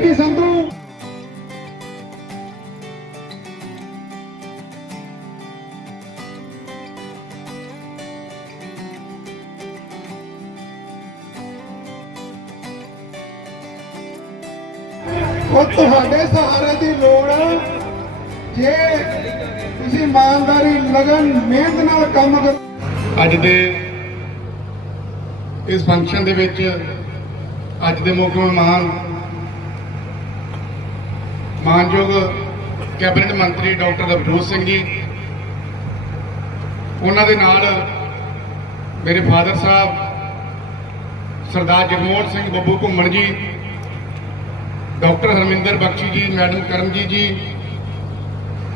AP Sandhu ਉਹ ਤੁਹਾਡੇ ਸਹਾਰੇ ਦੀ ਲੋੜ ਆ। ਜੇ ਤੁਸੀਂ ਇਮਾਨਦਾਰੀ, ਲਗਨ, ਮਿਹਨਤ ਨਾਲ ਕੰਮ ਕਰੋ ਅੱਜ ਦੇ ਇਸ ਫੰਕਸ਼ਨ ਦੇ ਵਿੱਚ ਅੱਜ ਦੇ ਮੌਕੇ ਮਹਿਮਾਨ ਮਾਨਯੋਗ ਕੈਬਨਿਟ ਮੰਤਰੀ ਡਾਕਟਰ ਨਵਜੋਤ ਸਿੰਘ ਜੀ, ਉਹਨਾਂ ਦੇ ਨਾਲ ਮੇਰੇ ਫਾਦਰ ਸਾਹਿਬ, ਸਰਦਾਰ ਜਗਮੋਹਨ ਸਿੰਘ ਬੱਬੂ ਘੁੰਮਣ ਜੀ, ਡਾਕਟਰ ਹਰਮਿੰਦਰ ਬਖਸ਼ੀ ਜੀ, ਮੈਡਮ ਕਰਮਜੀਤ ਜੀ,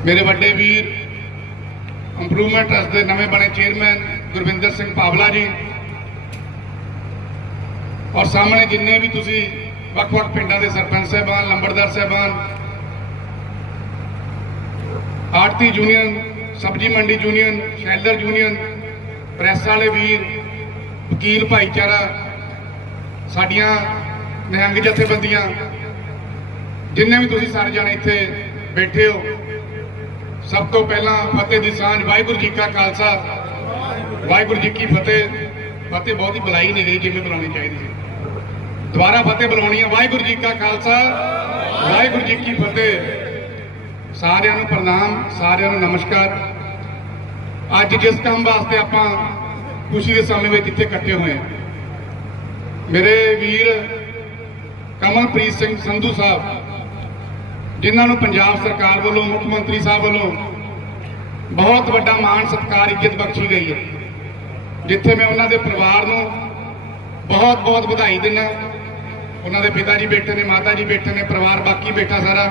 ਮੇਰੇ ਵੱਡੇ ਵੀਰ, ਇੰਪਰੂਵਮੈਂਟ ਟਰਸਟ ਦੇ ਨਵੇਂ ਬਣੇ ਚੇਅਰਮੈਨ ਗੁਰਵਿੰਦਰ ਸਿੰਘ ਪਾਵਲਾ ਜੀ, ਔਰ ਸਾਹਮਣੇ ਜਿੰਨੇ ਵੀ ਤੁਸੀਂ ਵੱਖ-ਵੱਖ ਪਿੰਡਾਂ ਦੇ ਸਰਪੰਚ ਸਾਹਿਬਾਨ, ਲੰਬੜਦਾਰ ਸਾਹਿਬਾਨ ਆੜਤੀ ਯੂਨੀਅਨ, ਸਬਜੀ ਮੰਡੀ ਯੂਨੀਅਨ, ਸ਼ੈਲਰ ਯੂਨੀਅਨ, ਪ੍ਰੈਸ ਵਾਲੇ ਵੀਰ, ਵਕੀਲ ਭਾਈਚਾਰਾ, ਸਾਡੀਆਂ ਨਿਹੰਗ ਜਥੇਬੰਦੀਆਂ, ਜਿੰਨੇ ਵੀ ਤੁਸੀਂ ਸਾਰੇ ਜਾਣੇ ਇੱਥੇ ਬੈਠੇ ਹੋ, ਸਭ ਤੋਂ ਪਹਿਲਾਂ ਫਤਿਹ ਦੀ ਸਾਂਝ, ਵਾਹਿਗੁਰੂ ਜੀ ਕਾ ਖਾਲਸਾ। ਵਾਹਿਗੁਰੂ ਜੀ ਕੀ ਫਤਿਹ। ਫਤਿਹ ਬਹੁਤ ਹੀ ਬੁਲਾਈ ਨਹੀਂ ਗਈ ਜਿਵੇਂ ਬੁਲਾਉਣੀ ਚਾਹੀਦੀ ਸੀ। ਦੁਬਾਰਾ ਫਤਿਹ ਬੁਲਾਉਣੀ ਹੈ ਵਾਹਿਗੁਰੂ ਜੀ ਕਾ ਖਾਲਸਾ। ਵਾਹਿਗੁਰੂ ਜੀ ਕੀ ਫਤਿਹ। ਸਾਰਿਆਂ ਨੂੰ ਪ੍ਰਣਾਮ, ਸਾਰਿਆਂ ਨੂੰ ਨਮਸਕਾਰ। ਅੱਜ ਜਿਸ ਕੰਮ ਵਾਸਤੇ ਆਪਾਂ ਖੁਸ਼ੀ ਦੇ ਸਮੇਂ ਵਿੱਚ ਇੱਥੇ ਇਕੱਠੇ ਹੋਏ ਹਾਂ, ਮੇਰੇ ਵੀਰ ਕਮਲਪ੍ਰੀਤ ਸਿੰਘ ਸੰਧੂ ਸਾਹਿਬ, ਜਿਨ੍ਹਾਂ ਨੂੰ ਪੰਜਾਬ ਸਰਕਾਰ ਵੱਲੋਂ, ਮੁੱਖ ਮੰਤਰੀ ਸਾਹਿਬ ਵੱਲੋਂ ਬਹੁਤ ਵੱਡਾ ਮਾਣ, ਸਤਿਕਾਰ, ਇੱਜ਼ਤ ਬਖਸ਼ੀ ਗਈ ਹੈ, ਜਿੱਥੇ ਮੈਂ ਉਹਨਾਂ ਦੇ ਪਰਿਵਾਰ ਨੂੰ ਬਹੁਤ ਬਹੁਤ ਵਧਾਈ ਦਿੰਦਾ। ਉਹਨਾਂ ਦੇ ਪਿਤਾ ਜੀ ਬੈਠੇ ਨੇ, ਮਾਤਾ ਜੀ ਬੈਠੇ ਨੇ, ਪਰਿਵਾਰ ਬਾਕੀ ਬੈਠਾ ਸਾਰਾ।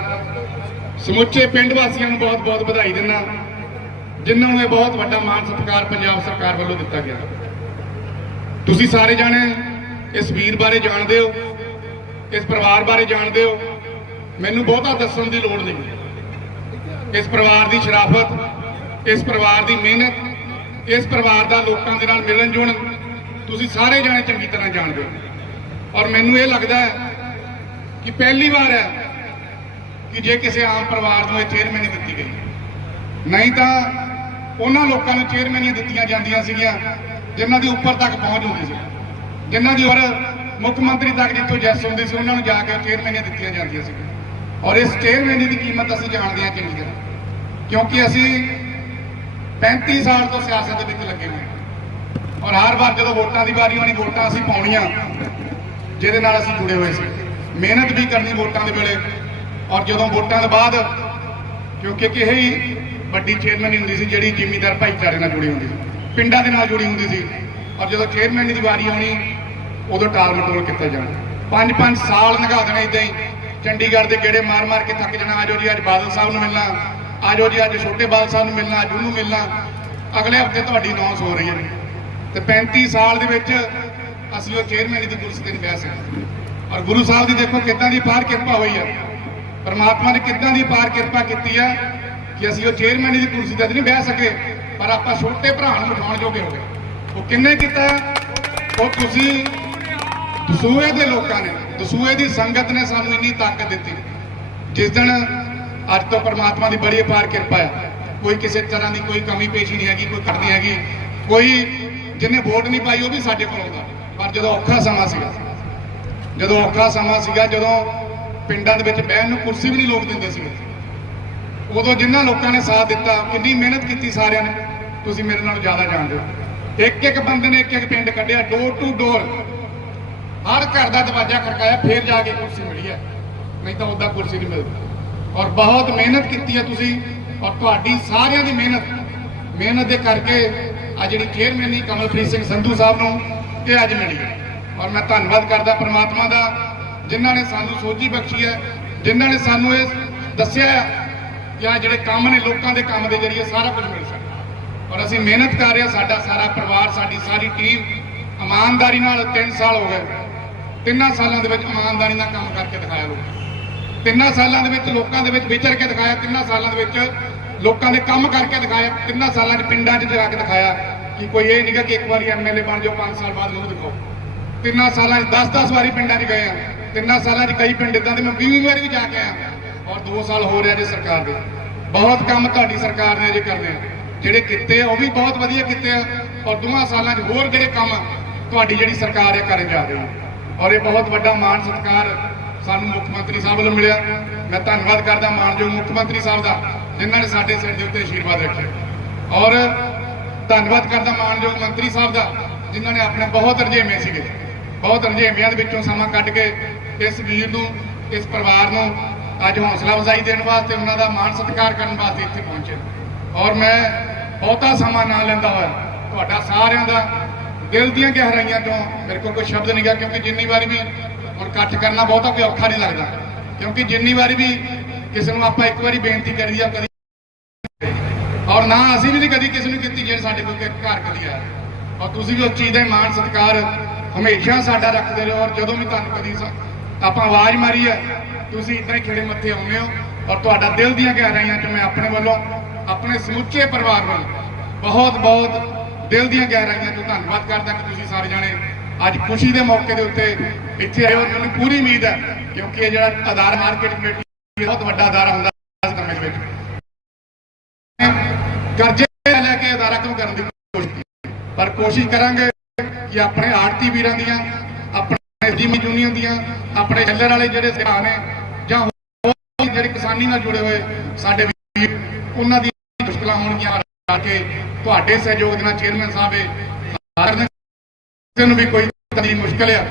ਸਮੁੱਚੇ ਪਿੰਡ ਵਾਸੀਆਂ ਨੂੰ ਬਹੁਤ ਬਹੁਤ ਵਧਾਈ ਦਿੰਦਾ। ਜਿਨ੍ਹਾਂ ਨੂੰ ਇਹ ਬਹੁਤ ਵੱਡਾ ਮਾਣ ਸਤਿਕਾਰ ਪੰਜਾਬ ਸਰਕਾਰ ਵੱਲੋਂ ਦਿੱਤਾ ਗਿਆ। ਤੁਸੀਂ ਸਾਰੇ ਜਾਣੇ ਇਸ ਵੀਰ ਬਾਰੇ ਜਾਣਦੇ ਹੋ, ਇਸ ਪਰਿਵਾਰ ਬਾਰੇ ਜਾਣਦੇ ਹੋ। ਮੈਨੂੰ ਬਹੁਤਾ ਦੱਸਣ ਦੀ ਲੋੜ ਨਹੀਂ। ਇਸ ਪਰਿਵਾਰ ਦੀ ਸ਼ਰਾਫਤ, ਇਸ ਪਰਿਵਾਰ ਦੀ ਮਿਹਨਤ, ਇਸ ਪਰਿਵਾਰ ਦਾ ਲੋਕਾਂ ਦੇ ਨਾਲ ਮਿਲਣ ਜੁਲਣ ਤੁਸੀਂ ਸਾਰੇ ਜਾਣੇ ਚੰਗੀ ਤਰ੍ਹਾਂ ਜਾਣਦੇ ਹੋ। ਔਰ ਮੈਨੂੰ ਇਹ ਲੱਗਦਾ ਹੈ ਕਿ ਪਹਿਲੀ ਵਾਰ ਹੈ ਕਿ ਜੇ ਕਿਸੇ ਆਮ ਪਰਿਵਾਰ ਨੂੰ ਇਹ ਚੇਅਰਮੈਨੀ ਦਿੱਤੀ ਗਈ। ਨਹੀਂ ਤਾਂ ਉਹਨਾਂ ਲੋਕਾਂ ਨੂੰ ਚੇਅਰਮੈਨੀਆਂ ਦਿੱਤੀਆਂ ਜਾਂਦੀਆਂ ਸੀਗੀਆਂ, ਜਿਨ੍ਹਾਂ ਦੀ ਉੱਪਰ ਤੱਕ ਪਹੁੰਚ ਹੁੰਦੀ ਸੀ। ਜਿਨ੍ਹਾਂ ਦੀ ਔਰ ਮੁੱਖ ਮੰਤਰੀ ਤੱਕ ਜਿੱਥੋਂ ਜੈਸ ਹੁੰਦੀ ਸੀ, ਉਹਨਾਂ ਨੂੰ ਜਾ ਕੇ ਚੇਅਰਮੈਨੀਆਂ ਦਿੱਤੀਆਂ ਜਾਂਦੀਆਂ ਸੀ ਔਰ ਇਸ ਚੇਅਰਮੈਨੀ ਦੀ ਕੀਮਤ ਅਸੀਂ ਜਾਣਦੇ ਹਾਂ ਚੰਗੀ ਤਰ੍ਹਾਂ ਕਿਉਂਕਿ ਅਸੀਂ 35 ਸਾਲ ਤੋਂ ਸਿਆਸਤ ਦੇ ਵਿੱਚ ਲੱਗੇ ਹੋਏ ਔਰ ਹਰ ਵਾਰ ਜਦੋਂ ਵੋਟਾਂ ਦੀ ਵਾਰੀ ਆਉਣੀ ਵੋਟਾਂ ਅਸੀਂ ਪਾਉਣੀਆਂ, ਜਿਹਦੇ ਨਾਲ ਅਸੀਂ ਜੁੜੇ ਹੋਏ ਸੀ। ਮਿਹਨਤ ਵੀ ਕਰਨੀ ਵੋਟਾਂ ਦੇ ਵੇਲੇ ਔਰ ਜਦੋਂ ਵੋਟਾਂ ਤੋਂ ਬਾਅਦ, ਕਿਉਂਕਿ ਕਿਸੇ ਹੀ ਵੱਡੀ ਚੇਅਰਮੈਨ ਹੁੰਦੀ ਸੀ ਜਿਹੜੀ ਜ਼ਿਮੀਂਦਾਰ ਭਾਈਚਾਰੇ ਨਾਲ ਜੁੜੀ ਹੁੰਦੀ ਸੀ, ਪਿੰਡਾਂ ਦੇ ਨਾਲ ਜੁੜੀ ਹੁੰਦੀ ਸੀ। ਔਰ ਜਦੋਂ ਚੇਅਰਮੈਨ ਦੀ ਵਾਰੀ ਆਉਣੀ, ਉਦੋਂ ਟਾਲ ਮਟੋਲ ਕੀਤਾ ਜਾਣਾ। ਪੰਜ ਪੰਜ ਸਾਲ ਲੰਘਾ ਦੇਣਾ ਇਦਾਂ ਹੀ, ਚੰਡੀਗੜ੍ਹ ਦੇ ਗੇੜੇ ਮਾਰ ਮਾਰ ਕੇ ਥੱਕ ਜਾਣਾ ਆਜੋ ਜੀ, ਅੱਜ ਬਾਦਲ ਸਾਹਿਬ ਨੂੰ ਮਿਲਣਾ ਆਜੋ ਜੀ, ਅੱਜ ਛੋਟੇ ਬਾਦਲ ਸਾਹਿਬ ਨੂੰ ਮਿਲਣਾ, ਅੱਜ ਉਹਨੂੰ ਮਿਲਣਾ। ਅਗਲੇ ਹਫ਼ਤੇ ਤੁਹਾਡੀ ਅਨਾਉਂਸ ਹੋ ਰਹੀ ਹੈ। ਤੇ 35 ਸਾਲ ਦੇ ਵਿੱਚ ਅਸੀਂ ਉਹ ਚੇਅਰਮੈਨ ਦੀ ਕੁਰਸੀ ਤੇ ਨਹੀਂ ਬਹਿ ਸਕਦੇ ਔਰ ਗੁਰੂ ਸਾਹਿਬ ਦੀ ਦੇਖੋ ਕਿੱਦਾਂ ਦੀ ਪਾਰ ਕਿਰਪਾ ਹੋਈ ਹੈ। ਪਰਮਾਤਮਾ ਨੇ ਕਿੱਦਾਂ ਦੀ ਪਾਰ ਕਿਰਪਾ ਕੀਤੀ ਹੈ ਕਿ ਅਸੀਂ ਉਹ ਚੇਅਰਮੈਨ ਦੀ ਕੁਰਸੀ ਤੇ ਤਾਂ ਨਹੀਂ ਬਹਿ ਸਕੇ, ਪਰ ਆਪਾਂ ਛੋਟੇ ਭਰਾ ਨੂੰ ਉਠਾਉਣ ਜੋਗੇ ਹੋ ਗਏ। ਉਹ ਕਿੰਨੇ ਕੀਤਾ? ਉਹ ਤੁਸੀਂ ਦਸੂਏ ਦੇ ਲੋਕਾਂ ਨੇ, ਦਸੂਏ ਦੀ ਸੰਗਤ ਨੇ ਸਾਨੂੰ ਇੰਨੀ ਤਾਕਤ ਦਿੱਤੀ। ਜਿਸ ਦਿਨ ਅੱਜ ਤੋਂ ਪਰਮਾਤਮਾ ਦੀ ਬੜੀ ਪਾਰ ਕਿਰਪਾ ਹੈ ਕੋਈ ਕਿਸੇ ਤਰ੍ਹਾਂ ਦੀ ਕੋਈ ਕਮੀ ਪੇਸ਼ੀ ਨਹੀਂ ਹੈਗੀ, ਕੋਈ ਕਰਨੀ ਹੈਗੀ। ਕੋਈ ਜਿਹਨੇ ਵੋਟ ਨਹੀਂ ਪਾਈ ਉਹ ਵੀ ਸਾਡੇ ਕੋਲ ਆਉਂਦਾ। ਪਰ ਜਦੋਂ ਔਖਾ ਸਮਾਂ ਸੀਗਾ, ਜਦੋਂ ਔਖਾ ਸਮਾਂ ਸੀਗਾ, ਜਦੋਂ ਪਿੰਡਾਂ ਦੇ ਵਿੱਚ ਬਹਿਣ ਨੂੰ ਕੁਰਸੀ ਵੀ ਨਹੀਂ ਲੋਕ ਦਿੰਦੇ ਸੀ ਉਦੋਂ ਜਿਨ੍ਹਾਂ ਲੋਕਾਂ ਨੇ ਸਾਥ ਦਿੱਤਾ, ਕਿੰਨੀ ਮਿਹਨਤ ਕੀਤੀ ਸਾਰਿਆਂ ਨੇ, ਤੁਸੀਂ ਮੇਰੇ ਨਾਲੋਂ ਜ਼ਿਆਦਾ ਜਾਣਦੇ ਹੋ ਇੱਕ ਇੱਕ ਬੰਦੇ ਨੇ ਇੱਕ ਇੱਕ ਪਿੰਡ ਕੱਢਿਆ ਡੋਰ ਟੂ ਡੋਰ ਹਰ ਘਰ ਦਾ ਦਰਵਾਜ਼ਾ ਖੜਕਾਇਆ, ਫੇਰ ਜਾ ਕੇ ਕੁਰਸੀ ਮਿਲੀ ਹੈ। ਨਹੀਂ ਤਾਂ ਉਹਦਾ ਕੁਰਸੀ ਨਹੀਂ ਮਿਲਦੀ। ਔਰ ਬਹੁਤ ਮਿਹਨਤ ਕੀਤੀ ਹੈ ਤੁਸੀਂ, ਔਰ ਤੁਹਾਡੀ ਸਾਰਿਆਂ ਦੀ ਮਿਹਨਤ। ਮਿਹਨਤ ਦੇ ਕਰਕੇ ਆ ਜਿਹੜੀ ਚੇਅਰਮੈਨੀ ਕਮਲਪ੍ਰੀਤ ਸਿੰਘ ਸੰਧੂ ਸਾਹਿਬ ਨੂੰ ਇਹ ਅੱਜ ਮਿਲੀ ਹੈ। ਔਰ ਮੈਂ ਧੰਨਵਾਦ ਕਰਦਾ ਪ੍ਰਮਾਤਮਾ ਦਾ। ਜਿਨ੍ਹਾਂ ਨੇ ਸਾਨੂੰ ਸੋਝੀ ਬਖਸ਼ੀ ਹੈ, ਜਿਨ੍ਹਾਂ ਨੇ ਸਾਨੂੰ ਇਹ ਦੱਸਿਆ ਕਿ ਆ ਜਿਹੜੇ ਕੰਮ ਨੇ ਲੋਕਾਂ ਦੇ ਕੰਮ ਦੇ ਜਰੀਏ ਸਾਰਾ ਕੁਝ ਮਿਲ ਸਕਦਾ। ਔਰ ਅਸੀਂ ਮਿਹਨਤ ਕਰ ਰਹੇ ਹਾਂ, ਸਾਡਾ ਸਾਰਾ ਪਰਿਵਾਰ, ਸਾਡੀ ਸਾਰੀ ਟੀਮ ਇਮਾਨਦਾਰੀ ਨਾਲ 3 ਸਾਲ ਹੋ ਗਏ। ਤਿੰਨਾਂ ਸਾਲਾਂ ਦੇ ਵਿੱਚ ਇਮਾਨਦਾਰੀ ਨਾਲ ਕੰਮ ਕਰਕੇ ਦਿਖਾਇਆ ਲੋਕਾਂ ਤਿੰਨਾਂ ਸਾਲਾਂ ਦੇ ਵਿੱਚ ਲੋਕਾਂ ਦੇ ਵਿੱਚ ਵਿਚਰ ਕੇ ਦਿਖਾਇਆ, ਤਿੰਨਾਂ ਸਾਲਾਂ ਦੇ ਵਿੱਚ ਲੋਕਾਂ ਦੇ ਕੰਮ ਕਰਕੇ ਦਿਖਾਇਆ, ਤਿੰਨਾਂ ਸਾਲਾਂ 'ਚ ਪਿੰਡਾਂ 'ਚ ਜਾ ਕੇ ਦਿਖਾਇਆ ਕਿ ਕੋਈ ਇਹ ਨਹੀਂਗਾ ਕਿ ਇੱਕ ਵਾਰੀ ਐਮਐਲਏ ਬਣ ਜਾਓ 5 ਸਾਲ ਬਾਅਦ ਮੂੰਹ ਦਿਖਾਓ। ਤਿੰਨਾਂ ਸਾਲਾਂ 'ਚ 10-10 ਵਾਰੀ ਪਿੰਡਾਂ 'ਚ ਗਏ ਆ। ਤਿੰਨਾਂ ਸਾਲਾਂ 'ਚ ਕਈ ਪਿੰਡ ਇਦਾਂ ਦੇ, ਮੈਂ 20 ਵਾਰੀ ਵੀ ਜਾ ਕੇ ਆਇਆ। ਔਰ 2 ਸਾਲ ਹੋ ਰਿਹਾ ਜੀ ਸਰਕਾਰ ਦੇ। ਬਹੁਤ ਕੰਮ ਤੁਹਾਡੀ ਸਰਕਾਰ ਨੇ ਅਜੇ ਕਰਨੇ ਆ। ਜਿਹੜੇ ਕੀਤੇ ਉਹ ਵੀ ਬਹੁਤ ਵਧੀਆ ਕੀਤੇ ਆ ਔਰ ਦੋਵਾਂ ਸਾਲਾਂ 'ਚ ਹੋਰ ਜਿਹੜੇ ਕੰਮ ਤੁਹਾਡੀ ਜਿਹੜੀ ਸਰਕਾਰ ਹੈ ਕਰਨ ਜਾ ਰਹੀ ਔਰ ਇਹ ਬਹੁਤ ਵੱਡਾ ਮਾਣ ਸਤਿਕਾਰ ਸਾਨੂੰ ਮੁੱਖ ਮੰਤਰੀ ਸਾਹਿਬ ਵੱਲੋਂ ਮਿਲਿਆ। ਮੈਂ ਧੰਨਵਾਦ ਕਰਦਾ ਮਾਨਯੋਗ ਮੁੱਖ ਮੰਤਰੀ ਸਾਹਿਬ ਦਾ, ਜਿਨ੍ਹਾਂ ਨੇ ਸਾਡੇ ਸਿਰ ਦੇ ਉੱਤੇ ਆਸ਼ੀਰਵਾਦ ਰੱਖਿਆ ਔਰ ਧੰਨਵਾਦ ਕਰਦਾ ਮਾਨਯੋਗ ਮੰਤਰੀ ਸਾਹਿਬ ਦਾ, ਜਿਨ੍ਹਾਂ ਨੇ ਆਪਣੇ ਬਹੁਤ ਰੁਝੇਵੇਂ ਸੀਗੇ। ਬਹੁਤ ਰੁਝੇਵਿਆਂ ਦੇ ਵਿੱਚੋਂ ਸਮਾਂ ਕੱਢ ਕੇ ਇਸ ਵੀਰ ਨੂੰ, ਇਸ ਪਰਿਵਾਰ ਨੂੰ ਅੱਜ ਹੌਸਲਾ ਅਫਜ਼ਾਈ ਦੇਣ ਵਾਸਤੇ ਉਹਨਾਂ ਦਾ ਮਾਣ ਸਤਿਕਾਰ ਕਰਨ ਵਾਸਤੇ ਇੱਥੇ ਪਹੁੰਚੇ। ਔਰ ਮੈਂ ਬਹੁਤਾ ਸਮਾਂ ਨਾ ਲੈਂਦਾ ਹੋਇਆ, ਤੁਹਾਡਾ ਸਾਰਿਆਂ ਦਾ ਦਿਲ ਦੀਆਂ ਗਹਿਰਾਈਆਂ ਤੋਂ ਮੇਰੇ ਕੋਲ ਕੋਈ ਸ਼ਬਦ ਨਹੀਂ ਗਾ ਕਿਉਂਕਿ ਜਿੰਨੀ ਵਾਰੀ ਵੀ ਹੁਣ ਇਕੱਠ ਕਰਨਾ ਬਹੁਤਾ ਕੋਈ ਔਖਾ ਨਹੀਂ ਲੱਗਦਾ। ਕਿਉਂਕਿ ਜਿੰਨੀ ਵਾਰੀ ਵੀ ਕਿਸੇ ਨੂੰ ਆਪਾਂ ਇੱਕ ਵਾਰੀ ਬੇਨਤੀ ਕਰੀ ਆ, ਕਦੀ ਔਰ ਨਾ ਅਸੀਂ ਵੀ ਨਹੀਂ ਕਦੀ ਕਿਸੇ ਨੂੰ ਕੀਤੀ ਜਿਹੜੇ ਸਾਡੇ ਕੋਲ ਘਰ ਕਦੀ ਆ ਔਰ ਤੁਸੀਂ ਵੀ ਉਸ ਚੀਜ਼ ਦਾ ਮਾਣ ਸਤਿਕਾਰ ਹਮੇਸ਼ਾ ਸਾਡਾ ਰੱਖਦੇ ਰਹੋ, ਔਰ ਜਦੋਂ ਵੀ ਤੁਹਾਨੂੰ ਕਦੀ ਆਪਾਂ ਆਵਾਜ਼ ਮਾਰੀ ਹੈ ਤੁਸੀਂ ਇਦਾਂ ਹੀ ਖੇੜੇ ਮੱਥੇ ਆਉਂਦੇ ਹੋ ਔਰ ਤੁਹਾਡਾ ਦਿਲ ਦੀਆਂ ਗਹਿਰਾਈਆਂ ਚ ਮੈਂ ਆਪਣੇ ਵੱਲੋਂ ਆਪਣੇ ਸਮੁੱਚੇ ਪਰਿਵਾਰ ਵੱਲੋਂ ਬਹੁਤ ਬਹੁਤ ਦਿਲ ਦੀਆਂ ਗਹਿਰਾਈਆਂ ਤੋਂ ਧੰਨਵਾਦ ਕਰਦਾ ਕਿ ਤੁਸੀਂ ਸਾਰੇ ਜਾਣੇ ਅੱਜ ਖੁਸ਼ੀ ਦੇ ਮੌਕੇ ਦੇ ਉੱਤੇ ਇੱਥੇ ਆਏ ਹੋ। ਮੈਨੂੰ ਪੂਰੀ ਉਮੀਦ ਹੈ ਕਿਉਂਕਿ ਇਹ ਜਿਹੜਾ ਆਧਾਰ ਮਾਰਕੀਟ ਕਮੇਟੀ ਬਹੁਤ ਵੱਡਾ ਅਦਾਰਾ ਹੁੰਦਾ ਇਸ ਕੰਮ ਵਿੱਚ। ਕਰਜ਼ੇ ਲੈ ਕੇ ਅਦਾਰਾ ਕੰਮ ਕਰਨ ਦੀ ਕੋਸ਼ਿਸ਼ ਪਰ ਕੋਸ਼ਿਸ਼ ਕਰਾਂਗੇ ਕਿ ਆਪਣੇ ਆੜਤੀ ਵੀਰਾਂ ਦੀਆਂ ਆਪਣੇ ਯੂਨੀਅਨ ਦੀਆਂ ਆਪਣੇ ਜੱਲਰ ਵਾਲੇ ਜਿਹੜੇ ਸਿਆਹ ਨੇ ਜਾਂ ਹੋਰ ਜਿਹੜੇ ਕਿਸਾਨੀ ਨਾਲ ਜੁੜੇ ਹੋਏ ਸਾਡੇ ਵੀਰ, ਉਹਨਾਂ ਦੀ ਮੁਸ਼ਕਲਾਂ ਹੋਣਗੀਆਂ ਰਲ ਕੇ ਤੁਹਾਡੇ ਸਹਿਯੋਗ ਨਾਲ ਚੇਅਰਮੈਨ ਸਾਹਿਬ ਇਹ ਕਿਸੇ ਨੂੰ ਵੀ ਕੋਈ ਤਕਲੀਫ ਮੁਸ਼ਕਲ ਆ,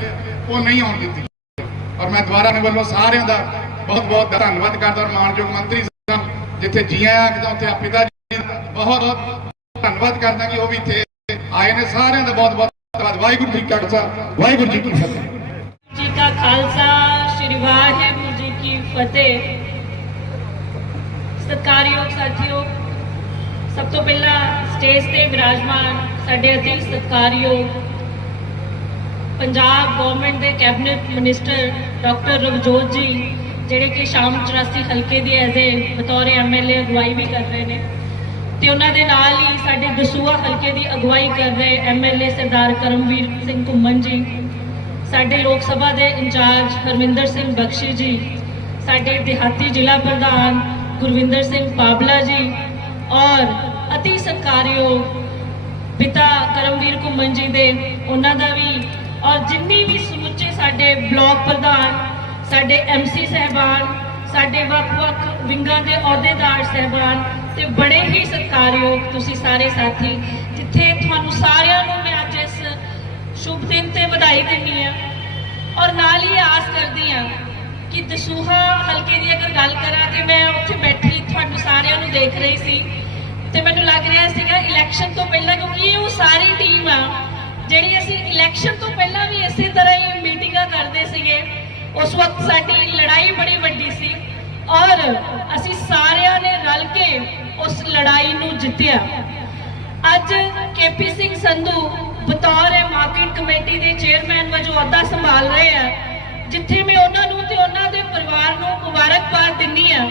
ਉਹ ਨਹੀਂ ਆਉਣ ਦਿੱਤੀ। ਔਰ ਮੈਂ ਦੁਬਾਰਾ ਆਪਣੇ ਵੱਲੋਂ ਸਾਰਿਆਂ ਦਾ ਬਹੁਤ ਬਹੁਤ ਧੰਨਵਾਦ ਕਰਦਾ ਔਰ ਮਾਨਯੋਗ ਮੰਤਰੀ ਸਾਹਿਬ, ਜਿੱਥੇ ਜੀ ਆਇਆ ਕਿ ਉੱਥੇ ਆ ਪਿਤਾ ਜੀ ਬਹੁਤ ਬਹੁਤ ਧੰਨਵਾਦ ਕਰਦਾ ਕਿ ਉਹ ਵੀ ਇੱਥੇ ਆਏ ਨੇ। ਸਾਰਿਆਂ ਦਾ ਬਹੁਤ ਬਹੁਤ ਧੰਨਵਾਦ। ਵਾਹਿਗੁਰੂ ਜੀ ਕਾ ਖਾਲਸਾ, ਵਾਹਿਗੁਰੂ ਜੀ ਕੀ ਫਤਿਹ। ਜੀ ਕਾ ਖਾਲਸਾ, ਸ੍ਰੀ ਵਾਹਿਗੁਰੂ ਜੀ ਕੀ ਫਤਿਹ। ਸਤਿਕਾਰਯੋਗ ਸਾਥੀਓ, ਸਭ ਤੋਂ ਪਹਿਲਾਂ ਸਟੇਜ ਤੇ ਵਿਰਾਜਮਾਨ ਸਾਡੇ ਅਤੀ ਸਤਿਕਾਰਯੋਗ ਪੰਜਾਬ ਗਵਰਨਮੈਂਟ ਦੇ cabinet minister doctor Ravjot ji, ਜਿਹੜੇ ਕਿ ਸ਼ਾਮ 84 ਹਲਕੇ ਦੇ ਐਜ਼ ਏ ਬਤੌਰ ਐਮਐਲਏ ਅਗਵਾਈ ਵੀ ਕਰ ਰਹੇ ਨੇ ਤੇ ਉਹਨਾਂ ਦੇ ਨਾਲ ਹੀ ਸਾਡੇ ਦਸੂਆ ਹਲਕੇ ਦੀ ਅਗਵਾਈ ਕਰ ਰਹੇ ਐਮਐਲਏ ਸਰਦਾਰ ਕਰਮਵੀਰ ਸਿੰਘ ਘੁੰਮਣ ਜੀ। ਸਾਡੇ ਲੋਕ ਸਭਾ ਦੇ ਇੰਚਾਰਜ ਹਰਵਿੰਦਰ ਸਿੰਘ ਬਖਸ਼ੀ ਜੀ, ਸਾਡੇ ਦਿਹਾਤੀ ਜ਼ਿਲ੍ਹਾ ਪ੍ਰਧਾਨ ਗੁਰਵਿੰਦਰ ਸਿੰਘ ਪਾਬਲਾ ਜੀ ਔਰ ਅਤੀ ਸਤਿਕਾਰਯੋਗ ਪਿਤਾ ਕਰਮਵੀਰ ਘੁੰਮਣ ਜੀ ਦੇ, ਉਹਨਾਂ ਦਾ ਵੀ ਔਰ ਜਿੰਨੀ ਵੀ ਸਮੁੱਚੇ ਸਾਡੇ ਬਲਾਕ ਪ੍ਰਧਾਨ, ਸਾਡੇ ਐਮਸੀ ਸਹਿਬਾਨ, ਸਾਡੇ ਵੱਖ-ਵੱਖ ਵਿੰਗਾਂ ਦੇ ਅਹੁਦੇਦਾਰ ਸਹਿਬਾਨ ਤੇ ਬੜੇ ਹੀ ਸਤਿਕਾਰਯੋਗ ਤੁਸੀਂ ਸਾਰੇ ਸਾਥੀ, ਜਿੱਥੇ ਤੁਹਾਨੂੰ ਸਾਰਿਆਂ ਨੂੰ ਸ਼ੁਭ ਦਿਨ ਤੇ ਵਧਾਈ ਦਿੰਦੀ ਆ ਔਰ ਨਾਲ ਹੀ ਆਸ ਕਰਦੀ ਆ ਕਿ ਦਸੂਹਾ ਹਲਕੇ ਦੀ ਅਗਰ ਗੱਲ ਕਰਾਂ ਤੇ ਮੈਂ ਉੱਥੇ ਬੈਠੀ ਤੁਹਾਨੂੰ ਸਾਰਿਆਂ ਨੂੰ ਦੇਖ ਰਹੀ ਸੀ। ਤੇ ਮੈਨੂੰ ਲੱਗ ਰਿਹਾ ਸੀਗਾ ਇਲੈਕਸ਼ਨ ਤੋਂ ਪਹਿਲਾਂ ਕਿਉਂਕਿ ਉਹ ਸਾਰੀ ਟੀਮ ਆ, ਜਿਹੜੀ ਅਸੀਂ ਇਲੈਕਸ਼ਨ ਤੋਂ ਪਹਿਲਾਂ ਵੀ ਇਸੇ ਤਰ੍ਹਾਂ ਹੀ ਮੀਟਿੰਗਾਂ ਕਰਦੇ ਸੀਗੇ। ਉਸ ਵਕਤ ਸਾਡੀ ਲੜਾਈ ਬੜੀ ਵੱਡੀ ਸੀ ਔਰ ਅਸੀਂ ਸਾਰਿਆਂ ਨੇ ਰਲ ਕੇ ਉਸ ਲੜਾਈ ਨੂੰ ਜਿੱਤਿਆ। ਅੱਜ ਕੇਪੀ ਸਿੰਘ ਸੰਧੂ ਬਤੌਰ ਹੈ ਮਾਰਕੀਟ ਕਮੇਟੀ ਦੇ ਚੇਅਰਮੈਨ ਵਜੋਂ ਅਹੁਦਾ ਸੰਭਾਲ ਰਹੇ ਆ। ਜਿੱਥੇ ਮੈਂ ਉਹਨਾਂ ਨੂੰ ਤੇ ਉਹਨਾਂ ਦੇ ਪਰਿਵਾਰ ਨੂੰ ਮੁਬਾਰਕਬਾਦ ਦਿੰਨੀ ਆ।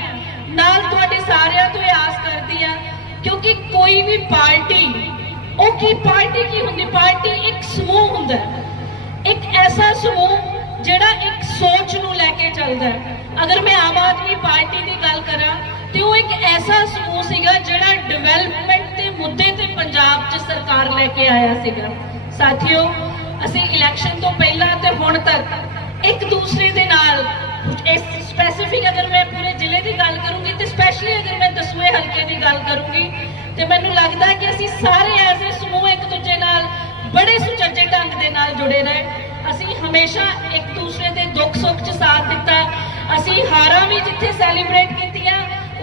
ਨਾਲ ਤੁਹਾਡੇ ਸਾਰਿਆਂ ਤੋਂ ਇਹ ਆਸ ਕਰਦੀ ਆ, ਕਿਉਂਕਿ ਕੋਈ ਵੀ ਪਾਰਟੀ, ਉਹ ਕੀ ਪਾਰਟੀ ਕੀ ਹੁੰਦੀ? ਪਾਰਟੀ ਇੱਕ ਸਮੂਹ ਹੁੰਦਾ ਇੱਕ ਐਸਾ ਸਮੂਹ ਜਿਹੜਾ ਇੱਕ ਸੋਚ ਨੂੰ ਲੈ ਕੇ ਚੱਲਦਾ ਅਗਰ ਮੈਂ ਆਮ ਆਦਮੀ ਪਾਰਟੀ ਦੀ ਗੱਲ ਕਰਾਂ ਤੇ ਉਹ ਇੱਕ ਐਸਾ ਸਮੂਹ ਸੀਗਾ ਜਿਹੜਾ ਡਿਵੈਲਪਮੈਂਟ ਦੇ ਮੁੱਦੇ ਤੇ ਪੰਜਾਬ 'ਚ ਸਰਕਾਰ ਲੈ ਕੇ ਆਇਆ ਸੀਗਾ। ਸਾਥੀਓ, ਅਸੀਂ ਇਲੈਕਸ਼ਨ ਤੋਂ ਪਹਿਲਾਂ ਤੇ ਹੁਣ ਤੱਕ ਇੱਕ ਦੂਸਰੇ ਦੇ ਨਾਲ ਇਸ ਸਪੈਸੀਫਿਕ ਅਗਰ ਮੈਂ ਪੂਰੇ ਜ਼ਿਲ੍ਹੇ ਦੀ ਗੱਲ ਕਰੂੰਗੀ ਤੇ ਸਪੈਸ਼ਲੀ ਅਗਰ ਮੈਂ ਦਸਵੇਂ ਹਲਕੇ ਦੀ ਗੱਲ ਕਰੂੰਗੀ, ਤੇ ਮੈਨੂੰ ਲੱਗਦਾ ਕਿ ਅਸੀਂ ਸਾਰੇ ਐਸੇ ਸਮੂਹ ਇੱਕ ਦੂਜੇ ਨਾਲ ਬੜੇ ਸੁਚੱਜੇ ਢੰਗ ਦੇ ਨਾਲ ਜੁੜੇ ਰਹੇ। ਅਸੀਂ ਹਮੇਸ਼ਾ ਇੱਕ ਦੂਸਰੇ ਦੇ ਦੁੱਖ ਸੁੱਖ 'ਚ ਸਾਥ ਦਿੱਤਾ। ਅਸੀਂ ਹਾਰਾਂ ਵੀ ਜਿੱਥੇ ਸੈਲੀਬ੍ਰੇਟ ਕੀਤੀਆਂ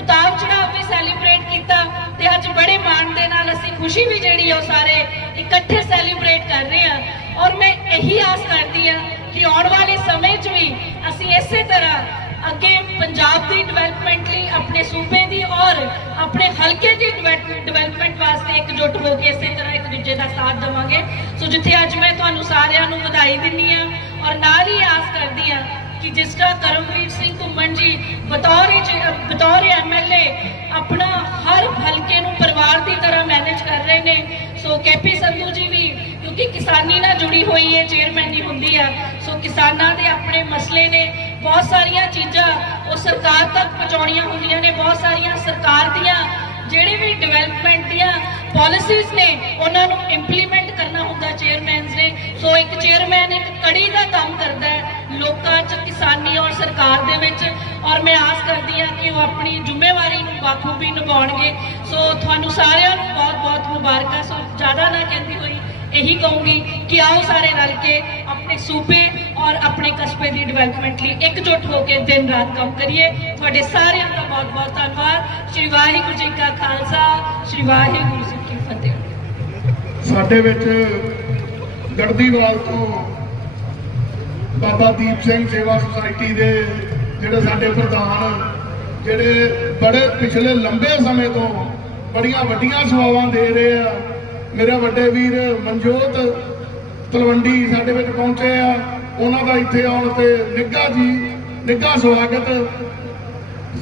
ਉਤਾਰ ਚੜਾਵ ਵੀ ਸੈਲੀਬ੍ਰੇਟ ਕੀਤਾ ਤੇ ਅੱਜ ਬੜੇ ਮਾਣ ਦੇ ਨਾਲ ਅਸੀਂ ਖੁਸ਼ੀ ਵੀ ਜਿਹੜੀ ਉਹ ਸਾਰੇ ਇਕੱਠੇ ਸੈਲੀਬ੍ਰੇਟ ਕਰ ਰਹੇ ਹਾਂ ਔਰ ਮੈਂ ਇਹੀ ਆਸ ਕਰਦੀ ਹਾਂ ਕਿ ਆਉਣ ਵਾਲੇ ਸਮੇਂ 'ਚ ਵੀ ਅਸੀਂ ਇਸੇ ਤਰ੍ਹਾਂ ਅੱਗੇ ਪੰਜਾਬ ਦੀ ਡਿਵੈਲਪਮੈਂਟ ਲਈ ਆਪਣੇ ਸੂਬੇ ਦੀ ਔਰ ਆਪਣੇ ਹਲਕੇ ਦੀ ਡਿਵੈਲਪਮੈਂਟ ਵਾਸਤੇ ਇਕਜੁੱਟ ਹੋ ਕੇ ਇਸੇ ਤਰ੍ਹਾਂ ਇੱਕ ਦੂਜੇ ਦਾ ਸਾਥ ਦੇਵਾਂਗੇ। ਸੋ ਜਿੱਥੇ ਅੱਜ ਮੈਂ ਤੁਹਾਨੂੰ ਸਾਰਿਆਂ ਨੂੰ ਵਧਾਈ ਦਿੰਨੀ ਆ ਔਰ ਨਾਲ ਹੀ ਆਸ ਕਰਦੀ ਆ ਕਿ ਜਿਸ ਤਰ੍ਹਾਂ ਕਰਮਵੀਰ ਸਿੰਘ ਘੁੰਮਣ ਜੀ ਬਤੌਰ ਹੀ- ਬਤੌਰ ਐਮਐਲਏ ਆਪਣਾ ਹਰ ਹਲਕੇ ਨੂੰ ਪਰਿਵਾਰ ਦੀ ਤਰ੍ਹਾਂ ਮੈਨੇਜ ਕਰ ਰਹੇ ਨੇ। ਸੋ ਕੇਪੀ ਸੰਧੂ ਜੀ ਵੀ, ਕਿਉਂਕਿ ਕਿਸਾਨੀ ਨਾਲ ਜੁੜੀ ਹੋਈ ਹੈ ਚੇਅਰਮੈਨ ਜੀ ਹੁੰਦੀ ਆ ਸੋ ਕਿਸਾਨਾਂ ਦੇ ਆਪਣੇ ਮਸਲੇ ਨੇ। ਬਹੁਤ ਸਾਰੀਆਂ ਚੀਜ਼ਾਂ ਉਹ ਸਰਕਾਰ ਤੱਕ ਪਹੁੰਚਾਉਣੀਆਂ ਹੁੰਦੀਆਂ ਨੇ। ਬਹੁਤ ਸਾਰੀਆਂ ਸਰਕਾਰ ਦੀਆਂ ਜਿਹੜੇ ਵੀ ਡਿਵੈਲਪਮੈਂਟ ਦੀਆਂ ਪਾਲਿਸੀਜ਼ ਨੇ, ਉਹਨਾਂ ਨੂੰ ਇੰਪਲੀਮੈਂਟ ਕਰਨਾ ਹੁੰਦਾ ਚੇਅਰਮੈਨਸ ਨੇ। ਸੋ ਇੱਕ ਚੇਅਰਮੈਨ ਇੱਕ ਕੜੀ ਦਾ ਕੰਮ ਕਰਦਾ ਹੈ। ਲੋਕਾਂ 'ਚ, ਕਿਸਾਨੀ ਔਰ ਸਰਕਾਰ ਦੇ ਵਿੱਚ। ਔਰ ਮੈਂ ਆਸ ਕਰਦੀ ਹਾਂ ਕਿ ਉਹ ਆਪਣੀ ਜ਼ਿੰਮੇਵਾਰੀ ਨੂੰ ਬਾਖੂਬੀ ਨਿਭਾਉਣਗੇ। ਸੋ ਤੁਹਾਨੂੰ ਸਾਰਿਆਂ ਨੂੰ ਬਹੁਤ-ਬਹੁਤ ਮੁਬਾਰਕਾਂ। ਸੋ ਜ਼ਿਆਦਾ ਨਾ ਕਹਿੰਦੀ ਹੋਈ, ਇਹੀ ਕਹੂੰਗੀ ਕਿ ਆਓ ਸਾਰੇ ਰਲ ਕੇ ਆਪਣੇ ਸੂਬੇ ਔਰ ਆਪਣੇ ਕਸਬੇ ਦੀ ਡਿਵੈਲਪਮੈਂਟ ਲਈ ਇਕਜੁੱਟ ਹੋ ਕੇ ਦਿਨ ਰਾਤ ਕੰਮ ਕਰੀਏ। ਤੁਹਾਡੇ ਸਾਰਿਆਂ ਦਾ ਬਹੁਤ-ਬਹੁਤ ਧੰਨਵਾਦ। ਸ਼੍ਰੀ ਵਾਹਿਗੁਰੂ ਜੀ ਕਾ ਖਾਲਸਾ, ਸ਼੍ਰੀ ਵਾਹਿਗੁਰੂ ਜੀ ਕੀ ਫਤਿਹ। ਸਾਡੇ ਵਿੱਚ ਗੜਦੀਵਾਲ ਤੋਂ ਬਾਬਾ ਦੀਪ ਸਿੰਘ ਸੇਵਾ ਸੁਸਾਇਟੀ ਦੇ ਜਿਹੜੇ ਸਾਡੇ ਪ੍ਰਧਾਨ, ਜਿਹੜੇ ਬੜੇ ਪਿਛਲੇ ਲੰਬੇ ਸਮੇਂ ਤੋਂ ਬੜੀਆਂ ਵੱਡੀਆਂ ਸੇਵਾਵਾਂ ਦੇ ਰਹੇ ਆ। ਮੇਰੇ ਵੱਡੇ ਵੀਰ ਮਨਜੋਤ ਤਲਵੰਡੀ ਸਾਡੇ ਵਿੱਚ ਪਹੁੰਚੇ ਆ। ਉਹਨਾਂ ਦਾ ਇੱਥੇ ਆਉਣ ਤੇ ਨਿੱਘਾ ਜੀ, ਨਿੱਘਾ ਸਵਾਗਤ।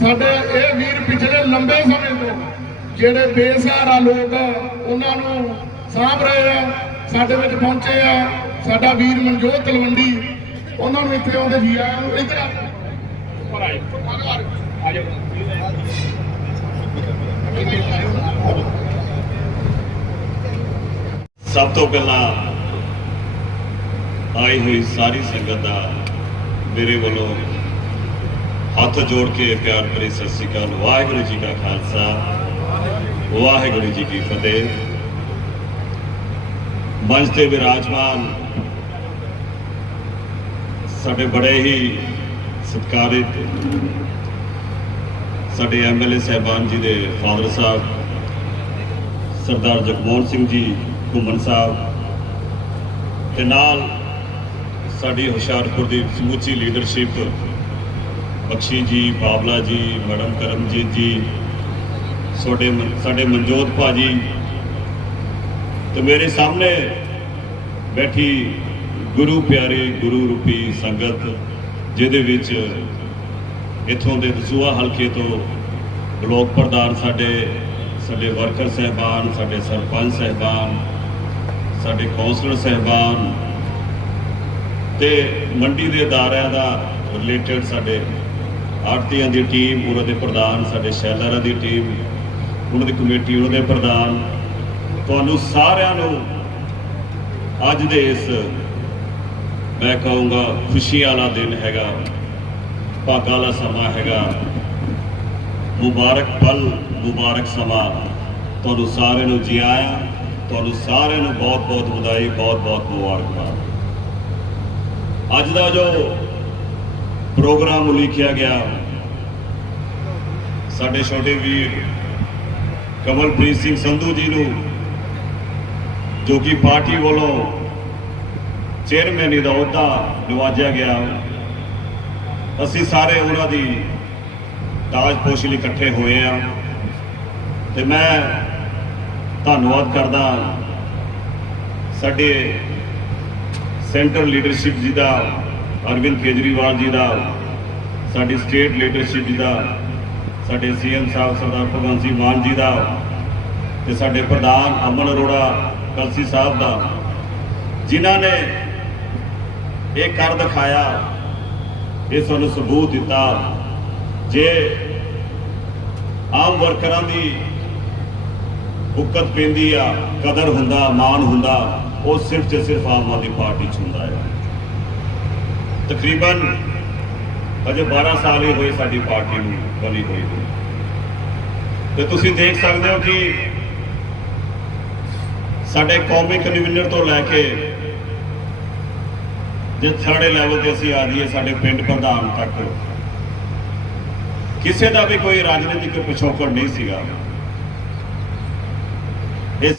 ਸਾਡੇ ਇਹ ਵੀਰ ਪਿਛਲੇ ਲੰਬੇ ਸਮੇਂ ਤੋਂ ਜਿਹੜੇ ਬੇਸਹਾਰਾ ਲੋਕ ਆ, ਉਹਨਾਂ ਨੂੰ ਸਾਂਭ ਰਹੇ ਆ, ਸਾਡੇ ਵਿੱਚ ਪਹੁੰਚੇ ਆ। ਸਾਡਾ ਵੀਰ ਮਨਜੋਤ ਤਲਵੰਡੀ ਉਹਨਾਂ ਨੂੰ ਇੱਥੇ ਆਉਂਦੇ ਜੀ ਆਇਆਂ ਨੂੰ ਇੱਧਰ ਆ। ਉੱਪਰ ਆਏ ਆ ਜਾਓ ਸਭ ਤੋਂ ਪਹਿਲਾਂ ਆਈ ਹੋਈ ਸਾਰੀ ਸੰਗਤ ਦਾ ਮੇਰੇ ਵੱਲੋਂ ਹੱਥ ਜੋੜ ਕੇ ਪਿਆਰ ਭਰੀ ਸਤਿ ਸ੍ਰੀ ਅਕਾਲ। ਵਾਹਿਗੁਰੂ ਜੀ ਕਾ ਖਾਲਸਾ, ਵਾਹਿਗੁਰੂ ਜੀ ਕੀ ਫਤਿਹ। ਮੰਚ ਤੇ ਵਿਰਾਜਮਾਨ ਸਾਡੇ ਬੜੇ ਹੀ ਸਤਿਕਾਰਿਤ ਸਾਡੇ ਐਮਐਲਏ ਸਾਹਿਬਾਨ ਜੀ ਦੇ ਫਾਦਰ ਸਾਹਿਬ, ਸਰਦਾਰ ਜਗਮੋਹਨ ਸਿੰਘ ਜੀ, ਘੁੰਮਣ ਸਾਹਿਬ ਤੇ ਨਾਲ ਸਾਡੀ ਹੁਸ਼ਿਆਰਪੁਰ ਦੀ ਸਮੁੱਚੀ ਲੀਡਰਸ਼ਿਪ ਬਖਸ਼ੀ ਜੀ, ਬਾਬਲਾ ਜੀ, ਮੈਡਮ ਕਰਮਜੀਤ ਜੀ ਸਾਡੇ ਸਾਡੇ ਮਨਜੋਤ ਭਾਜੀ ਤੇ ਮੇਰੇ ਸਾਹਮਣੇ ਬੈਠੀ ਗੁਰੂ ਪਿਆਰੇ ਗੁਰੂ ਰੂਪੀ ਸੰਗਤ, ਜਿਹਦੇ ਵਿੱਚ ਇੱਥੋਂ ਦੇ ਦਸੂਆ ਹਲਕੇ ਤੋਂ ਬਲੋਕ ਪ੍ਰਧਾਨ ਸਾਡੇ ਸਾਡੇ ਵਰਕਰ ਸਹਿਬਾਨ, ਸਾਡੇ ਸਰਪੰਚ ਸਹਿਬਾਨ, ਸਾਡੇ ਕੌਂਸਲਰ ਸਹਿਬਾਨ ਤੇ ਮੰਡੀ ਦੇ ਅਦਾਰਿਆਂ ਦਾ ਰਿਲੇਟਡ ਸਾਡੇ ਆੜਤੀਆਂ ਦੀ ਟੀਮ ਉਹਨਾਂ ਦੇ ਪ੍ਰਧਾਨ, ਸਾਡੇ ਸ਼ੈਲਰਾਂ ਦੀ ਟੀਮ ਉਹਨਾਂ ਦੀ ਕਮੇਟੀ ਉਹਨਾਂ ਦੇ ਪ੍ਰਧਾਨ। ਤੁਹਾਨੂੰ ਸਾਰਿਆਂ ਨੂੰ ਅੱਜ ਦੇ ਇਸ ਮੈਂ ਕਹੂੰਗਾ, ਖੁਸ਼ੀ ਵਾਲਾ ਦਿਨ ਹੈਗਾ, ਭਾਗਾਂ ਵਾਲਾ ਸਮਾਂ ਹੈਗਾ। ਮੁਬਾਰਕ ਪਲ ਮੁਬਾਰਕ ਸਮਾਂ। ਤੁਹਾਨੂੰ ਸਾਰਿਆਂ ਨੂੰ ਜੀ ਆਇਆ, ਤੁਹਾਨੂੰ ਸਾਰਿਆਂ ਨੂੰ ਬਹੁਤ ਬਹੁਤ ਵਧਾਈ ਬਹੁਤ ਬਹੁਤ ਮੁਬਾਰਕਬਾਦ। ਅੱਜ ਦਾ ਜੋ ਪ੍ਰੋਗਰਾਮ ਉਲੀਕਿਆ ਗਿਆ, ਸਾਡੇ ਛੋਟੇ ਵੀਰ ਕਮਲਪ੍ਰੀਤ ਸਿੰਘ ਸੰਧੂ ਜੀ ਨੂੰ, ਜੋ ਕਿ ਪਾਰਟੀ ਵੱਲੋਂ ਚੇਅਰਮੈਨ ਦਾ ਅਹੁਦਾ ਨਵਾਜਿਆ ਗਿਆ। ਅਸੀਂ ਸਾਰੇ ਉਹਨਾਂ ਦੀ ਤਾਜਪੋਸ਼ੀ ਲਈ ਇਕੱਠੇ ਹੋਏ ਆ ਤੇ ਮੈਂ ਧੰਨਵਾਦ ਕਰਦਾ ਸਾਡੇ ਸੈਂਟਰ ਲੀਡਰਸ਼ਿਪ ਜੀ ਦਾ, ਅਰਵਿੰਦ ਕੇਜਰੀਵਾਲ ਜੀ ਦਾ, ਸਾਡੀ ਸਟੇਟ ਲੀਡਰਸ਼ਿਪ ਜੀ ਦਾ, ਸਾਡੇ ਸੀਐਮ ਸਾਹਿਬ ਸਰਦਾਰ ਭਗਵੰਤ ਸਿੰਘ ਮਾਨ ਜੀ ਦਾ ਤੇ ਸਾਡੇ ਪ੍ਰਧਾਨ ਅਮਨ ਅਰੋੜਾ ਕਲਸੀ ਸਾਹਿਬ ਦਾ, ਜਿਨ੍ਹਾਂ ਨੇ ਇਹ ਕਰ ਦਿਖਾਇਆ, ਇਹ ਸਾਨੂੰ ਸਬੂਤ ਦਿੱਤਾ ਜੇ ਆਮ ਵਰਕਰਾਂ ਦੀ ਹੁਕਤ ਪੈਂਦੀ ਆ, ਕਦਰ ਹੁੰਦਾ, ਮਾਣ ਹੁੰਦਾ, ਉਹ ਸਿਰਫ ਤੇ ਸਿਰਫ ਆਮ ਆਦਮੀ ਪਾਰਟੀ ਚ ਹੁੰਦਾ ਹੈ ਤਕਰੀਬਨ ਅਜੇ 12 ਸਾਲ ਹੀ ਹੋਏ ਸਾਡੀ ਪਾਰਟੀ ਨੂੰ ਬਣੀ ਹੋਈ ਨੂੰ। ਤੇ ਤੁਸੀਂ ਦੇਖ ਸਕਦੇ ਹੋ ਕਿ ਸਾਡੇ ਕੌਮੀ ਕਨਵੀਨਰ ਤੋਂ ਲੈ ਕੇ ਜੇ ਥਰਡੇ ਲੈਵਲ ਤੇ ਅਸੀਂ ਆ ਜਾਈਏ ਸਾਡੇ ਪਿੰਡ ਪ੍ਰਧਾਨ ਤੱਕ, ਕਿਸੇ ਦਾ ਵੀ ਕੋਈ ਰਾਜਨੀਤਿਕ ਪਿਛੋਕੜ ਨਹੀਂ ਸੀਗਾ।